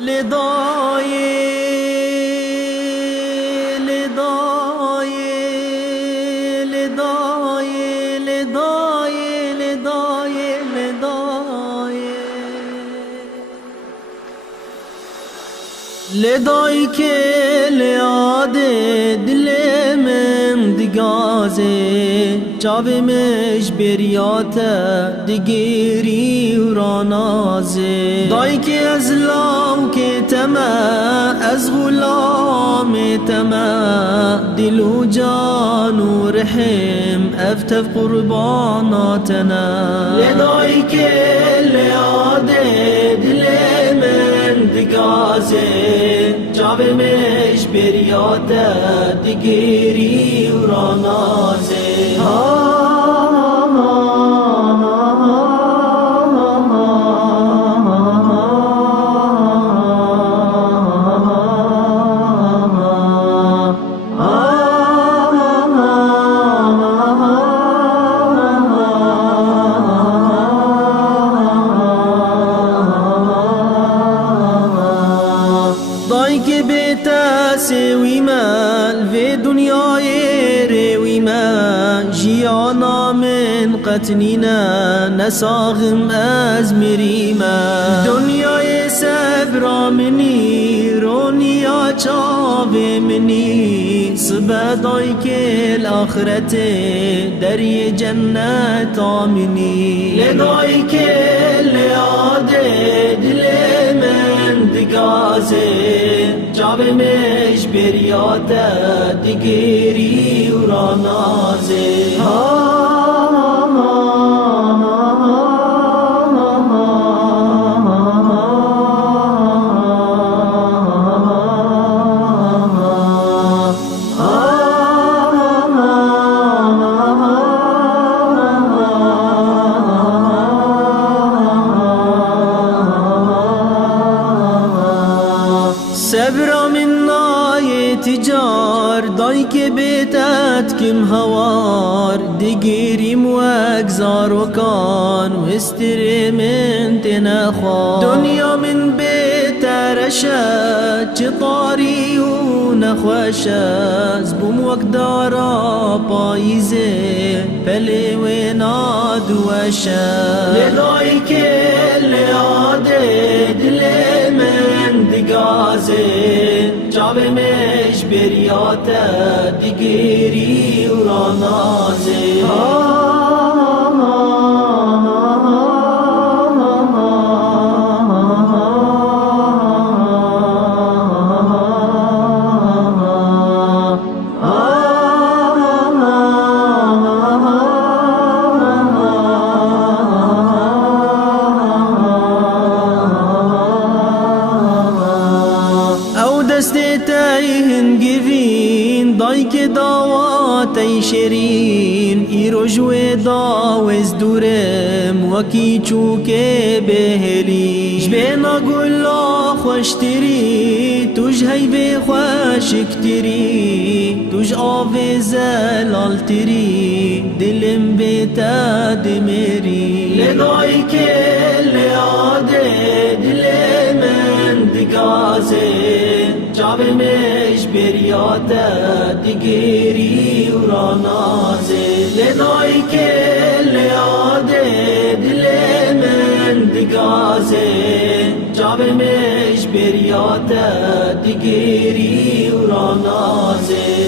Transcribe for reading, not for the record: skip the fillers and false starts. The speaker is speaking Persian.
لدای لدای لدای لدای لدای لدای لدای که لیاد دل من دگازه چاوه مش بریات دگیری و رانازه دای که از لاو که تما از غلام تما دل و جان و رحم افتف قرباناتنا لدای که لیاد دل من دگازه چاوه مش بریات دگیری و رانازه دای که بیتا سوی مال و دنیای روی ما جیانا من قطنینا نساغم از مریما دنیای صبر منی رونیا چاو منی صبح دای که الاخرت دری جنت آمنی لدای که لیاد دل من دگازه جاوه مش بریات دگیری و رانازه صبر من نای تجار دای که بیتت کم هوار دگیریم و اگزار و کان و استر من تنخوار دنیا من بیترشد چه طاری و نخوشد زبوم وقت دارا پاییزه پلی و نادوشد لدای که لیاده دل من دگازه جاوه مش بریات دگیری و رانازه دستتایهن گوین دای که داواتای شیرین ای رجوع داوز دورم وکی چوکه بهلی جبینا گلا خوشتری توش هیوه خوشکتری توش آوه زلالتری دلم بیتا دمیری لدای که لیاده دل من دگازه جاوه مش بریات دگیری و رانازه لدای که لیاده دل من دگازه جاوه مش بریات دگیری و رانازه